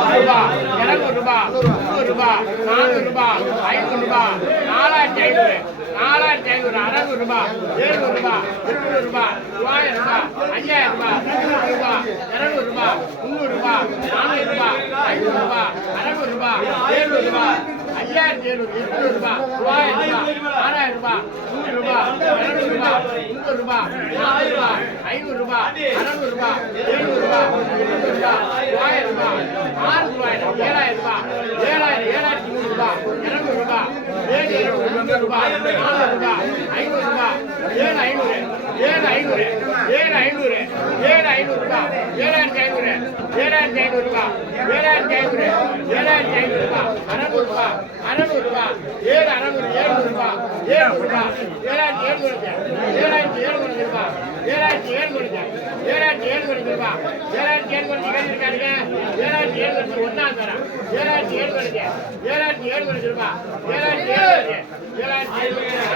ரூபாய் இருநூறு ரூபாய் முந்நூறு ரூபாய் நானூறு ரூபாய் ஐநூறு ரூபாய் நாலாயிரத்தி ஐநூறு நாலாயிரத்தி ஐநூறு அறுநூறு ரூபாய் எழுநூறு ரூபாய் எட்நூறு ரூபாய் தொள்ளாயிரம் ரூபாய் ஐயாயிரம் ரூபாய் நூறு ரூபாய் இருநூறு ரூபாய் முந்நூறு ரூபாய் நானூறு ரூபாய் ஐநூறு ரூபாய் அறுநூறு ரூபாய் எழுநூறு ரூபாய் ஐயாயிரத்தி எழுநூறு எட்நூறு ரூபாய் தொள்ளாயிரம் ரூபாய் ஆறாயிரம் ரூபாய் நூறு ரூபாய் இருநூறு ரூபாய் முந்நூறு ரூபாய் நானூறு ரூபாய் ஐநூறு ரூபாய் அறுநூறு ரூபாய் எழுநூறு ரூபாய் எட்நூறு ரூபாய் தொள்ளாயிரம் ரூபாய் ஆறு தொள்ளாயிரம் ஏழாயிரம் ரூபாய் ஏழாயிரம் ஏழாயிரத்தி நூறு ரூபாய் இருநூறு ரூபாய் ஏழு இருநூறு முந்நூறு ரூபாய் நானூறு ரூபாய் ஐநூறு ரூபாய் ஏழு ஐநூறு ஏழு ஐநூறு ஏழு ஐநூறு ஏழு ஐநூறு ரூபாய் ஏழாயிரத்தி ஐநூறு ஏழாயிரத்தி ஐநூறு ரூபாய் ஏழாயிரத்தி ஐநூறு ஏழாயிரத்தி ஐநூறு ரூபாய் அறநூறு ரூபாய் அறநூறு ரூபாய் ஏழு அறநூறு ஏழுநூறு ரூபாய் ஏழுநூறு ரூபாய் ஏழாயிரத்தி ஏழுநூறு ஏழாயிரத்தி ஏழுநூறு ரூபாய் ஏழாயிரத்தி ஏழுநூறு ஏழாயிரத்தி ஏழுநூறு ரூபாய் ஏழாயிரத்தி ஏழுநூறு கேட்டிருக்காருங்க ஏழாயிரத்தி ஏழுநூறு தரம் ஏழாயிரத்தி ஏழுநூறு ஏழாயிரத்தி ஏழுநூறு ரூபாய் ஏழாயிரத்தி ஏழுநூறு ஏழாயிரத்தி ஏழுநூறு